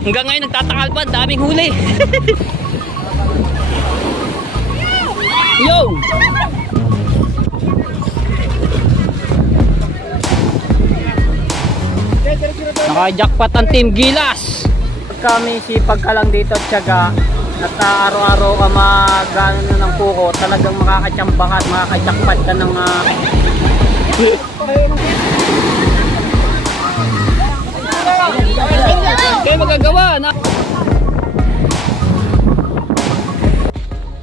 Hanggang ngayon nagtatakal pa, daming huli. Yo! Naka-jackpot ang Team Gilas. Kami sipag ka lang dito at tiyaga at araw-araw ka mag-ano na ng puko, talagang makakachamba at makaka-jackpot ka ng kayo magagawa na.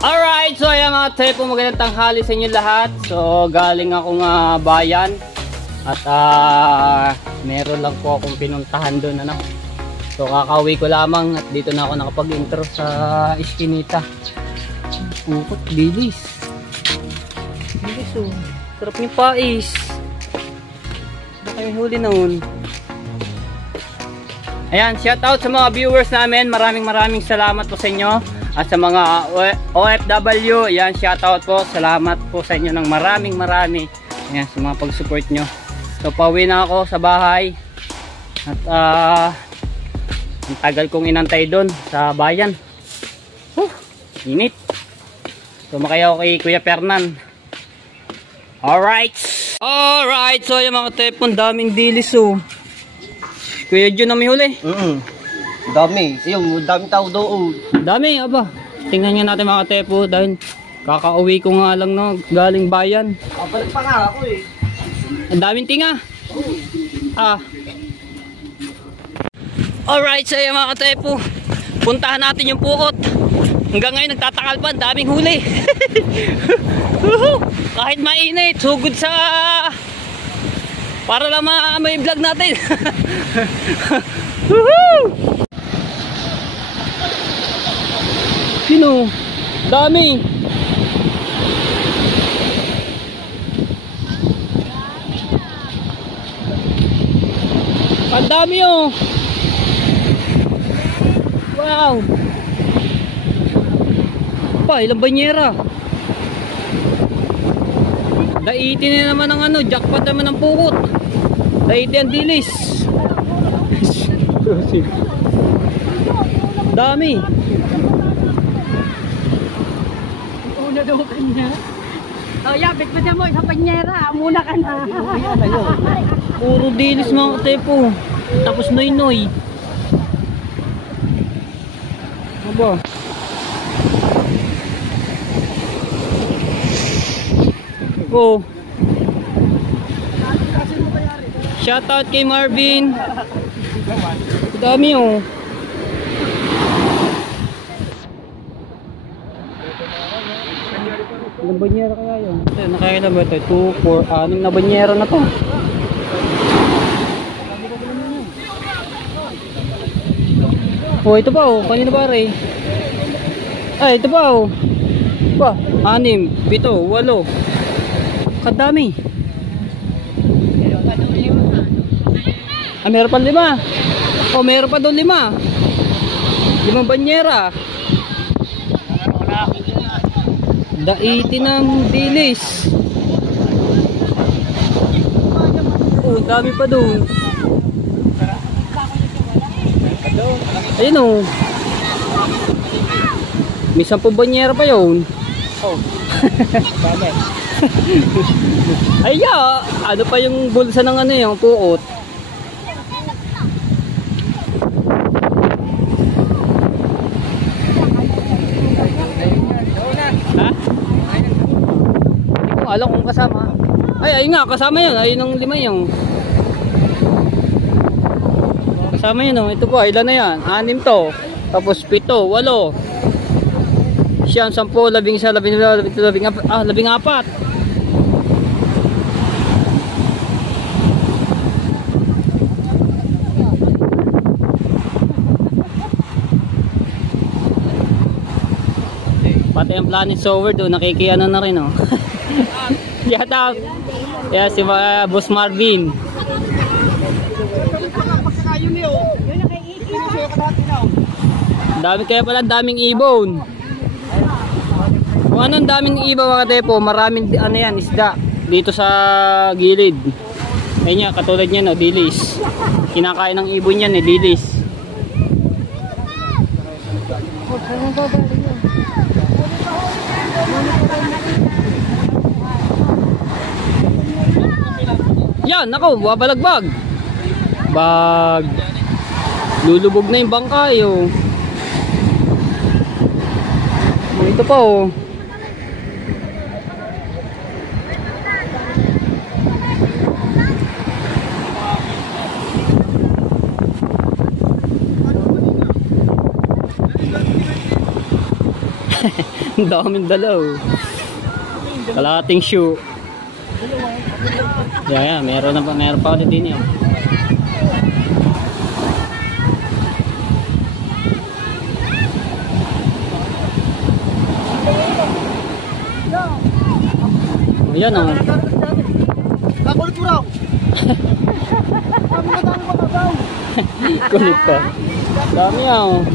Alright, so ayan mga tepo, magandang tanghali sa inyo lahat. So galing akong bayan at meron lang po akong pinuntahan doon, ano. So kakauwi ko lamang at dito na ako nakapag-intro sa Eskinita. Pukot, bilis. Bilis oh. Sarap yung pais. Baka kayo huli noon. Ayan, shout out sa mga viewers namin. Maraming salamat po sa inyo. At sa mga OFW, ayan, shout out po. Salamat po sa inyo ng marami. Ayan, sa mga pag-support nyo. So pauwi na ako sa bahay. At ang tagal kong inantay doon sa bayan. Init. So makaya ako kay Kuya Fernan. Alright, so yung mga tepon, daming dilis oh. Kuya Jun na may huli. Dami. Yung daming tao doon. Dami, aba. Tingnan nga natin mga tepo dahil kakauwi ko nga lang no, galing bayan. Balik pa nga ako eh. Ang daming tinga. Alright, so yung mga tepo, puntahan natin yung pukot. Hanggang ngayon nagtatakal pa, daming huli. Kahit mainit, sugod sa para lang may vlog natin. Sino? Dami. Ang dami oh. Wow. Pa, ilang banyera. Daiti na naman ang ano, jackpot naman ang pukot. Daiti ang dilis. Dami. Una daw kanya. Oh, yapit mo mo sa banyera. Muna ka na. Puro dilis mga tepo. Tapos noy-noy. Aba. Oh. Shout out kay Marvin. Dami oh. Ilang banyera kaya yun? Nakakailan ba ito? 2, 4, 6 na banyera na to. Oh, ito pa oh. Kanina pa rin. Ay, ito pa oh. Ba, 6, 7, 8. Kadami. Ah, meron pa 5. Oh, meron pa doon 5. 5 banyera. Daiti ng dilis. Oh, dami pa doon. Ayun oh. May 10 banyera pa yun. Oh. Ay ano pa yung bulsa ng ano yung puot. Ha? Hindi ko alam kung kasama. Ay nga, kasama yun. Ayun ang 5 yung. Kasama yun oh. Ito po, ilan na yan? 6 to. Tapos 7, 8. Siyam, 10, 11, 12, 14. Pati ang Planet Sower doon, nakikiano na rin oh. Shout out. Yeah, si Boss Marvin. Dami kaya pala, daming ibon. Kung anong daming iba mga tepo, maraming ano yan, isda dito sa gilid. Ayun nga, katulad niyan, no, dilis. Kinakain ng ibon yan, dilis. Ano ba ba yun? Yan, ako, babalagbag. Bag. Lulubog na yung bangkay, oh. Ito pa, oh. Ang daming dalaw. Kalahating shoe. Yeah, meron pa ulit din yun. Ayan o. Kakulit mo raw. Kulit pa. Dami o.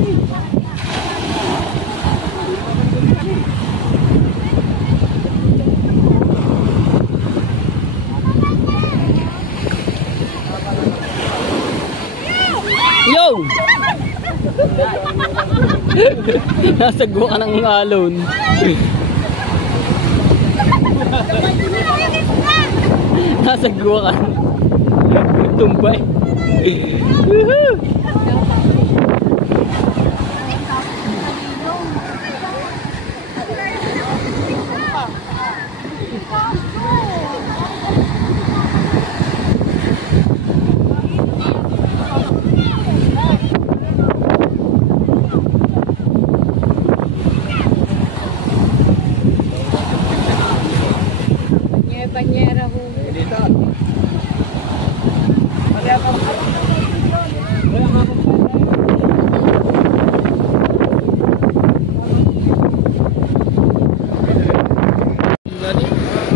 Yo! Nasagwa ka ng alon. Nasagwa ka. Tumbay. Woohoo! Banyera ho.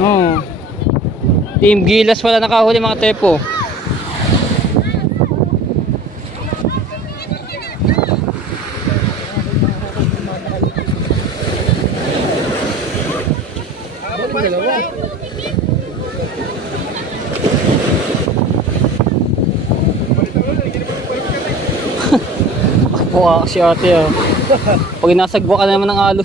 Oh. Team Gilas wala nakahuli mga tepo. Kuha si ate ah. Pag nasagwa ka naman ng alo.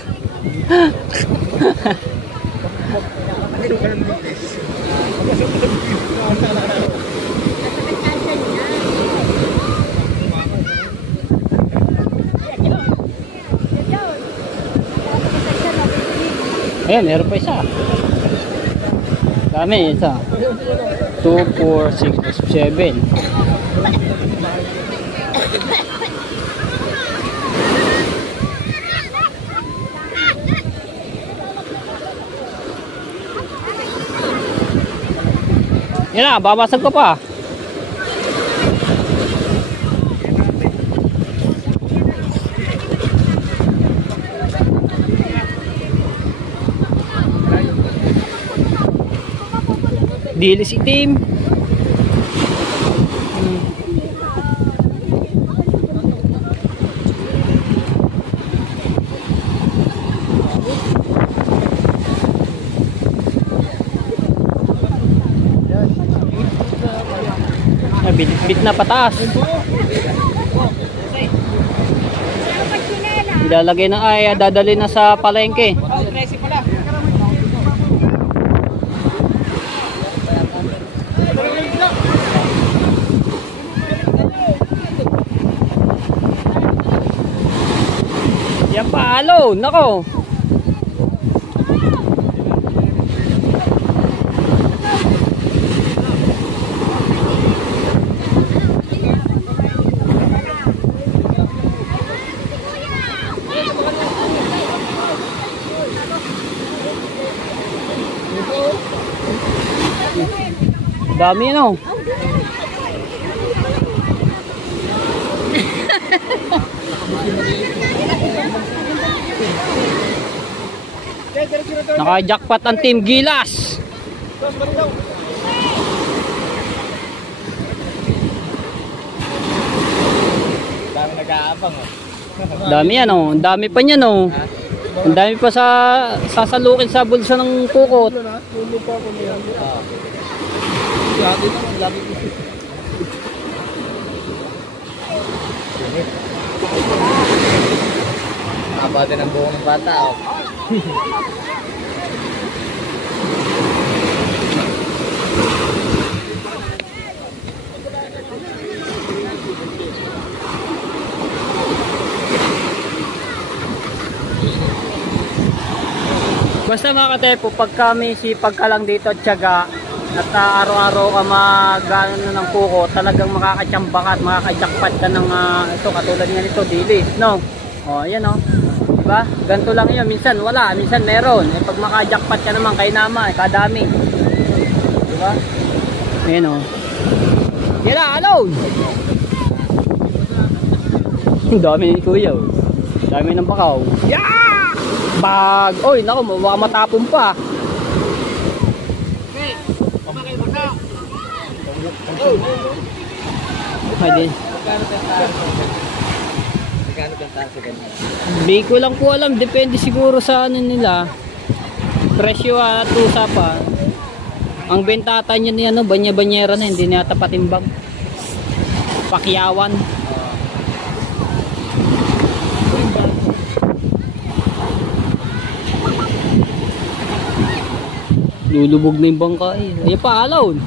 Ayan, meron pa isa. Dami, isa. 2, 4, 6, 7. Yan na, babasag ko pa. Dilis itim. Bit na pataas. Ilalagay na ay dadali na sa palengke. Yan pa, alo, nako. Dami no. Naka-jackpot ang Team Gilas. Dami nag-aabang oh. Dami yan oh. Ang dami pa niyan oh. Ang dami pa sa sasalukin sa bulsa ng kukot. Haba din ang buhok ng bata. Oh. Basta mga katepo, pag kami sipag ka lang dito at tiyaga at araw-araw ka mag-ano ng kuko, talagang makakatsamba ka at makakajakpat ka ng ito, katulad nga nito, dilis, no? O, ayan o. Diba? Ganito lang yun. Minsan wala, minsan meron. Eh, pag makajakpat ka naman, kay nama, kadami. Diba? Ayan o. Yan na, alone! Dami ni kuya o. Dami ng bakaw. Yeah! Bag! Oy, naku, baka matapon pa. Hindi. Di ko lang po alam, depende siguro sa ano nila. Presyo at usapan. Ang bentata niya ni ano, banya-banyera na, hindi niya patimbang. Pakyawan. Lulubog na yung bangka eh. Ay pa, alon.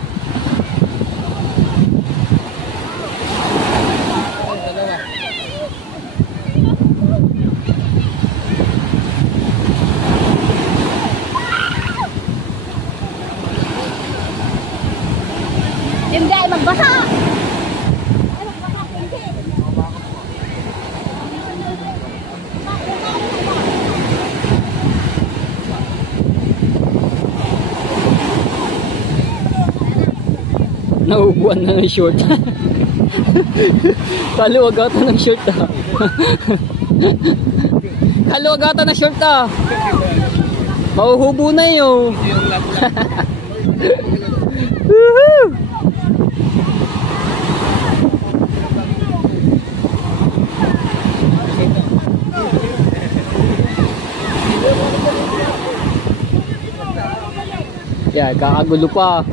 Hindi ay magbasa. Naubuan na ng short. Kaluwagatan ng short ah. Kaluwagatan ng short ah. Mahuhubo na yun. Woohoo! Yeah, kakagulo pa.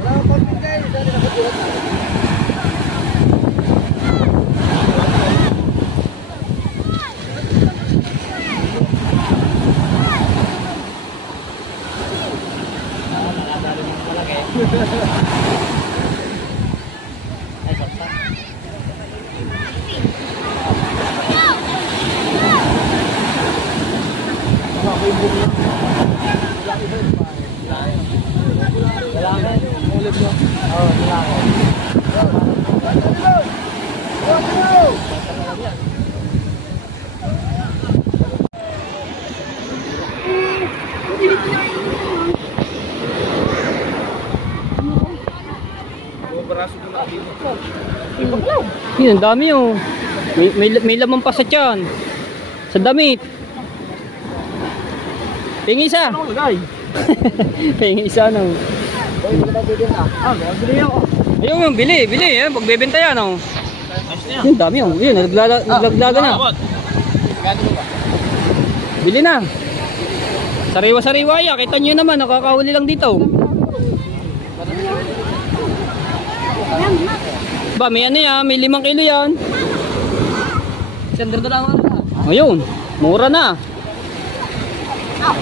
Yan, ang dami oh. May laman pa sa tiyan. Sa damit. Pingi isa. Pingi isa no. Ayun yung bili eh. Pagbebenta yan oh. Yung dami oh. Yun, naglaglaga na. Bili na. Sariwa-sariwa ya. Kita nyo naman, nakakahuli lang dito. Ba, may ano yan, may 5 kilo yan. Sender na lang. Ayun, mura na.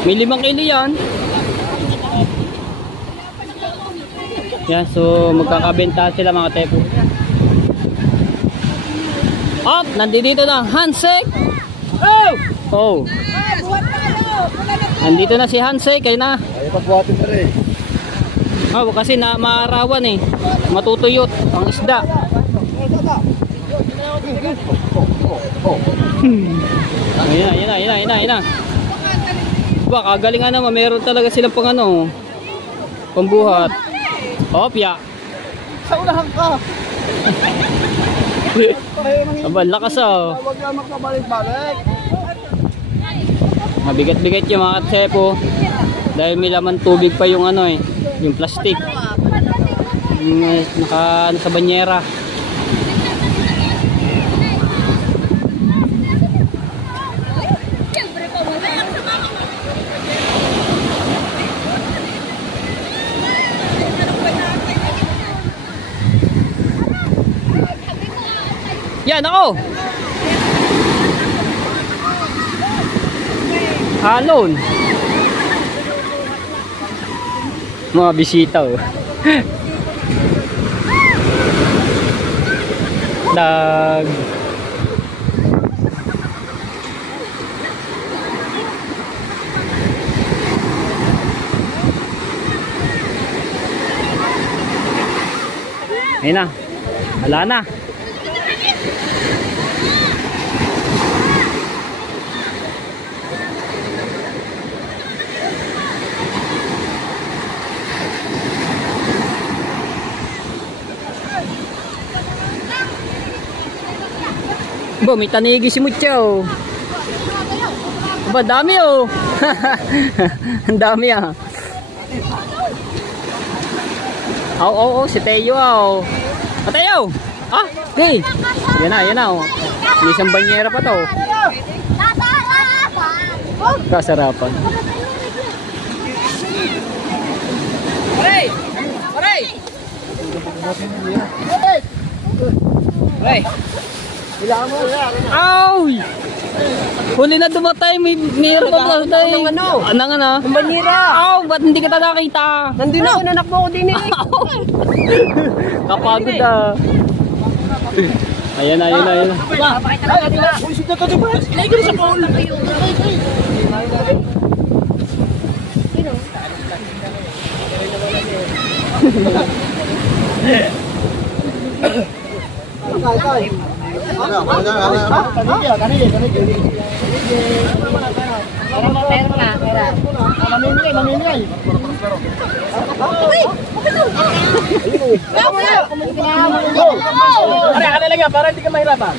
May 5 kilo yan. Yan, so magkakabenta sila mga tepo. Up, nandito na, handshake. Oh! Oh. Nandito na si handshake, kayo na. Ay, pagbuhatin na rin. Oh, kasi na maarawan eh. Matutuyot ang isda. Ayun na. Ba, kagalingan naman, meron talaga silang pang ano, pambuhat. Opya. Sa unahan ka. Aba, lakas oh. Huwag lang magpabalik-balik. Mabigat-bigat yung mga tsepo. Dahil may laman tubig pa yung ano eh, yung plastic. Yung naka ano, sa banyera. Yan ako. Alon. Mga bisita oh. Dag. Ayun na. Wala na. Ba, may tanigi si Mucho. Ba, dami oh. Ang dami ah. Oh, si Teo oh. Teo! Ah, di. Yan na oh. May isang banyera pa to. Kasarapan. Aray! Aray! Aray! Ay! Huli na dumatay, may meron pa ba tayo? Anong ano? Ang banyera! Aw, ba't hindi ka nakita? Nandun ako, nanakbo ko din eh. Kapagod ah. Ayan na. Para hindi ka mahirapan.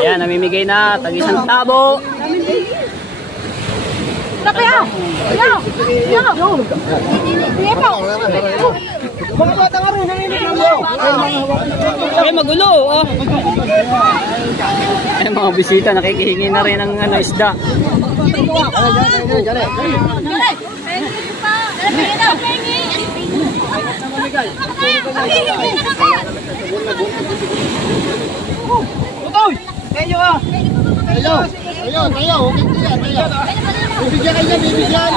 Ayan, namimigay na. Tag-isang tabo. Mga bata nga rin, nanginigil mo. Ay, magulo. Oh. Ay, mga bisita, nakikihingi na rin ng isda. Utoy! Tayo ah! Tayo! Bibigyan kayo niya, bibigyan!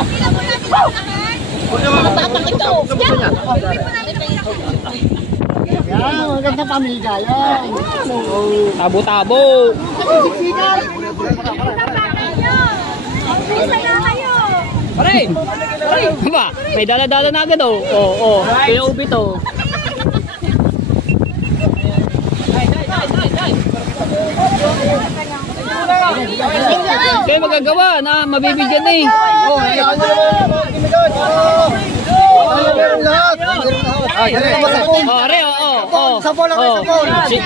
Yan, maganda pamilya yan! Tabo-tabo. Pare! Ba, may dala-dala na agad oh. Oo. Kaya ubi to. Kaya magagawa na mabibigyan eh. Oh, Are,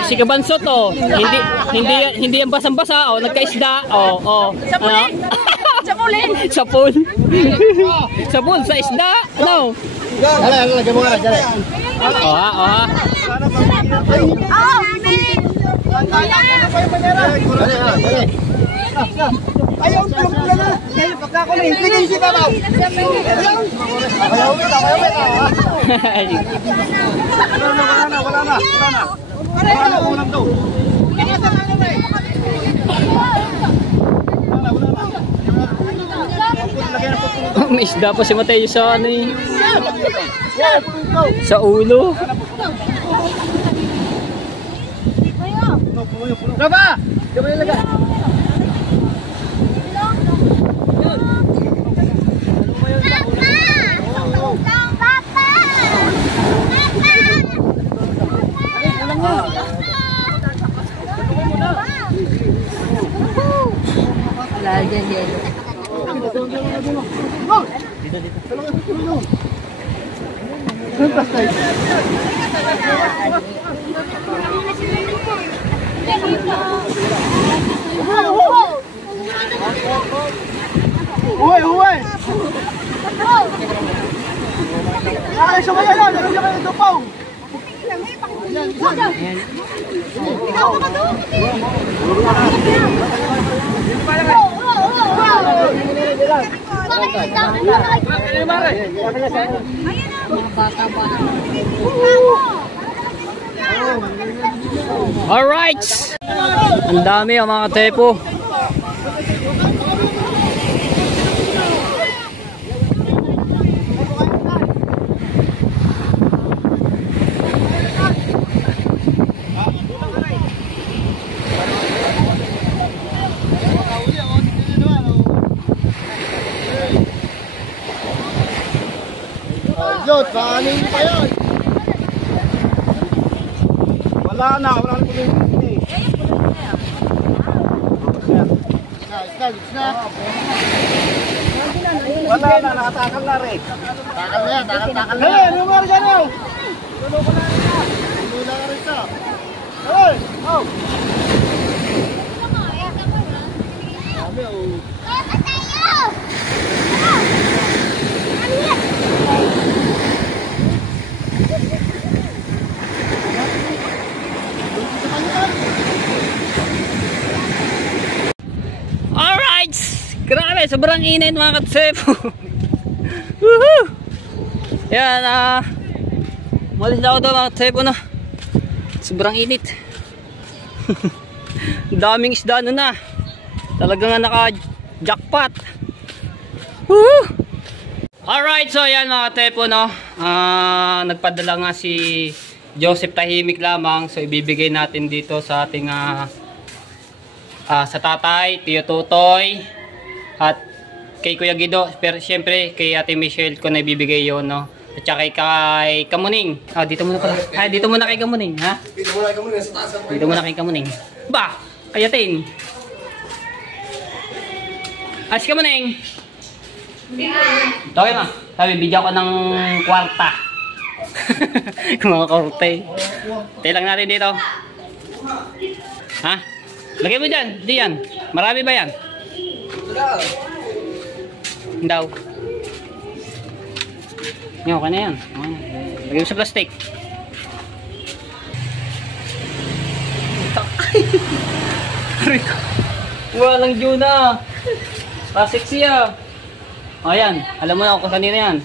si Kabansot oh. Hindi yan basang-basa oh, nagkaisda. Sapul. Sapul sa isda. Ano? Lagyan mo nga, dali. Ayaw, tulog na. Pagka ko na, hindi si Babaw. Ayaw, wala na. Ulam daw. May isda pa si Mateo sa ano eh. Sa ulo. Raba! Gawin nila. Uy! Ay, sumaya na! Nagsiya kayo ito, Pao! Alright! Ang dami ang mga tepo. Jod, kanin pa yan. Wala na pumipili. Wala na, nakatakal na rin. Takal na yan, takal na yan. Hey, lumar dyan o. Tulo ko na rin na. Tulo na rin sa. Hey, oh. Dami o. Alright! Grabe, sobrang init mga katsepo. Woohoo! Yan, malis na ako doon mga katsepo na. Sobrang init. Daming isda nun na. Talagang naka-jackpot. Woohoo! Alright, so yan mga katsepo, no. Nagpadala nga si Joseph Tahimik lamang. So ibibigay natin dito sa ating sa tatay, Tiyo Tutoy, at kay Kuya Guido. Pero siyempre kay Ate Michelle ko na ibibigay yun, no. At saka kay Kamuning. Dito muna pala. Dito muna kay Kamuning, ha? Dito muna kay Kamuning, sa taas. Dito muna kay Kamuning. Ba! Kayatin. Si Kamuning. Okay ma. Sabi, bigyan ko ng kwarta. Mga korte. Tayo lang natin dito. Ha? Lagay mo dyan. Di yan. Marami ba yan? Daw. Yan, okay na yan. Lagay mo sa plastic. Walang Juna. Pa-sexy ah. Ayan. Alam mo na kung kanina yan.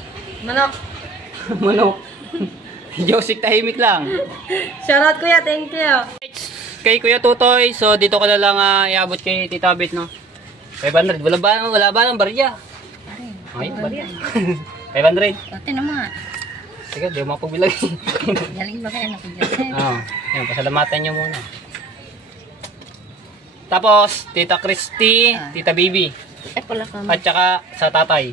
Manok. Manok. Joseph Tahimik lang. Shoutout kuya, thank you. Kay Kuya Tutoy, so dito ko na lang iabot kay Tita Bet, no? 500. Wala ba ng barya? Ay, barya. 500. Ate naman. Sige, di mo mapabilang. Galing ba kayo na Joseph? Oo. Yan, pasalamatan nyo muna. Tapos, Tita Christy, Tita Bibi. Pala ka. At saka sa tatay.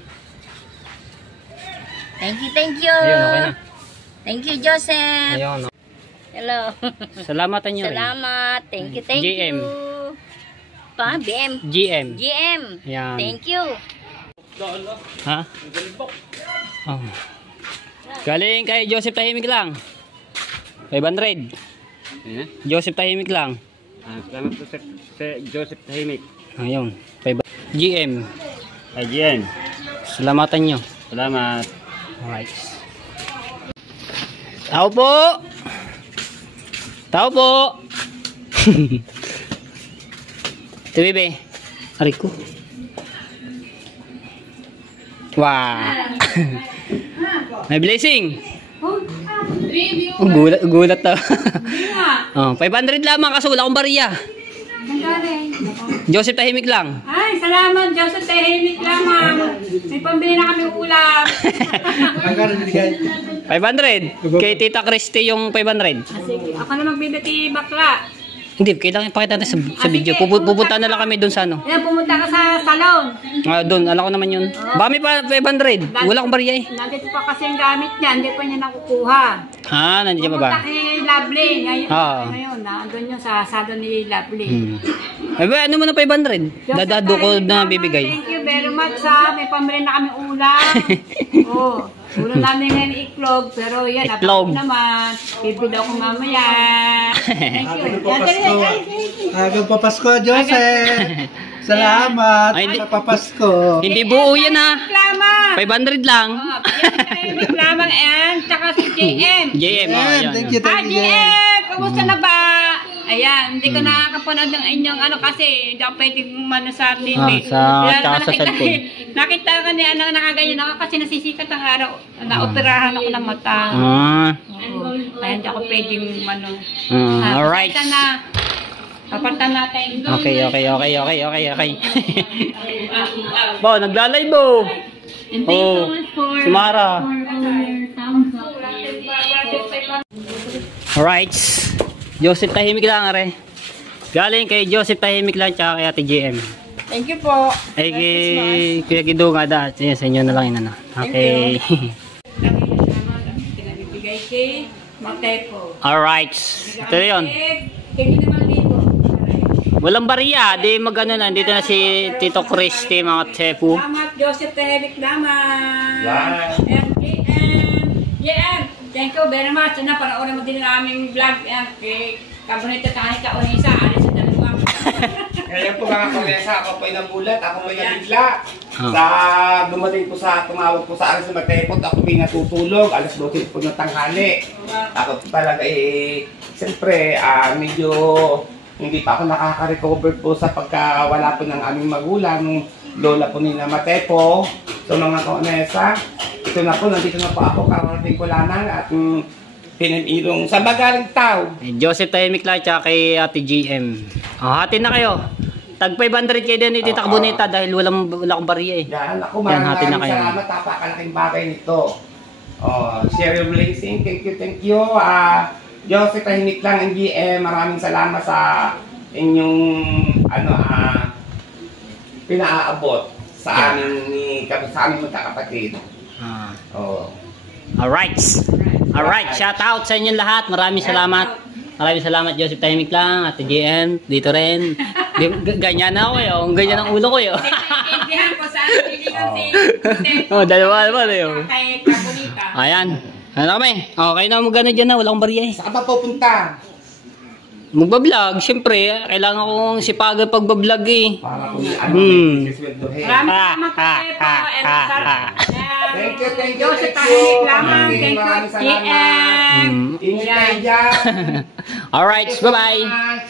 Thank you. Ayun, okay na. Thank you, Joseph. Ayun, no? Hello. Salamatan nyo rin. Salamat. Thank you. GM. Pa, BM. GM. GM. Yan. Thank you. Ha? Oh. Galing kay Joseph Tahimik lang. 500. Joseph Tahimik lang. Salamat po sa Joseph Tahimik. Ayun. 500. GM. Ayan. Salamatan nyo. Salamat. Alright. Tao po! Tao po! Ito, bebe. Aray ko. Wow! May blessing! Gulat na. 500 lamang kaso wala akong bariya. Joseph Tahimik lang. Ay, salamat, Joseph Tahimik lamang. May pambili na kami ulam. 500. Kay Tita Christy yung 500. Sige, ako na magbibiti bakla. Hindi, kailangan ipakita natin sa video. Pupunta na lang kami doon sa ano. Yan, pumunta ka sa salon. Doon, alam ko naman yun. Bami pa 500. Wala akong bariya eh. Nandito pa kasi yung gamit niya, hindi pa niya nakukuha. Nandiyan pa ba? Pumunta kay Lovely. Oo. Ngayon, nandun yun sa salon ni Lovely. Ay ba, ano mo na 500? Dadado ko na bibigay. Thank you very much ha. May pambili na kami ulam. Ulam namin ngayon iklog. Pero yan, Iklog. napag naman. Bibili ako mamaya. Thank you. Agang papasko, Joseph. Salamat. Ay, hindi- sa papasko. Hindi buo yan ha. Lamang. 500 lang. Tahimik lamang yan. Tsaka si JM. JM, Ayan, thank you, thank you. JM! Kamusta na ba? Ayan, hindi ko nakakapanood ng inyong ano kasi hindi ako pwede umano sa TV. Kaya tsaka sa nakita- cellphone. Nakita ko niya ano nakaganyan ako kasi nasisikat ang araw. Naoperahan ako ng mata. Ah. Kaya hindi ako pwedeng ano. Alright. Papalitan natin. Okay. Bo, naglalay bo. And thank you so much for si Mara. thumbs up. Alright. Joseph Tahimik lang, are. Galing kay Joseph Tahimik lang, tsaka kay Ate GM. Thank you po. Ay, kay Kuya Gido nga da. Sa inyo na lang yun, ano. Okay. Pinabibigay kay Matepo. Alright. Ito na yun. Kaya naman dito. Walang bariya. Di magano na. Dito na si Tito Christy, mga tepu. Salamat, Joseph Tahimik naman. Yan. And JM, thank you very much. Na panoorin mo din ang aming vlog. Kay Kabonita kahit ka Onisa. Alis sa dalawa. Kaya po mga kamesa, ako po'y nabulat, ako po'y nabigla. Ah. Sa dumating po tumawag po sa akin sa Matepot, ako po'y natutulog, alas 12 po ng tanghali. Ako po talaga siyempre, medyo hindi pa ako nakaka-recover po sa pagkawala po ng aming magulang, nung lola po ni na Matepo. So mga kamesa, ito na po, nandito na po ako, karating ko lamang at pinag-irong sa Bagaling Tao. Joseph Tahimik lang, tsaka kay Ate GM. Hati na kayo. Tag 500 kayo din ni Tita Kabonita dahil wala akong bariya eh. Yan, ako Yan, hati na maraming kayo. salamat, napakalaking bagay nito. Share your blessing, thank you. Joseph Tahimik lang, ang GM, maraming salamat sa inyong pinaaabot sa amin sa aming magkakapatid. Alright, shout out sa inyong lahat. Maraming salamat. Maraming salamat, Joseph Tahimik lang, Ate GM, dito rin. Ganyan na ako eh. Ganyan ang ulo ko eh. Intindihan ko sa akin. Dalawa naman eh. Kay Kabonita. Ayan. Ano kami? Okay na magana dyan na. Wala akong bariya eh. Saan pa pupunta? Magbablog, siyempre. Kailangan kong sipagan pagbablog eh. Para kung sisweldohin. Maraming salamat po po. Thank you. Joseph Tahimik lamang. Thank you, Maraming salamat. GM. Ingat kayo dyan. Alright, bye-bye.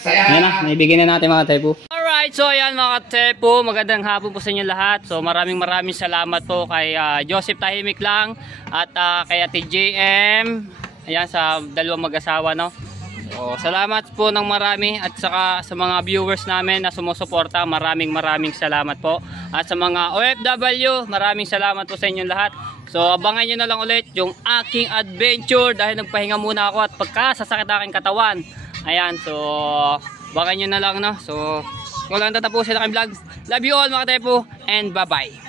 Ayan na, naibigyan na natin mga tepo. Alright, so ayan mga tepo, magandang hapon po sa inyo lahat. So maraming salamat po kay Joseph Tahimik lang at kay Ate JM. Ayan, sa dalawang mag-asawa, no? So salamat po ng marami at saka sa mga viewers namin na sumusuporta, maraming salamat po. At sa mga OFW, maraming salamat po sa inyong lahat. So abangan nyo na lang ulit yung aking adventure dahil nagpahinga muna ako at pagkasasakit aking katawan. Ayan, so abangan nyo na lang, no? So walang tatapusin na aking vlog. Love you all mga tepo and bye bye.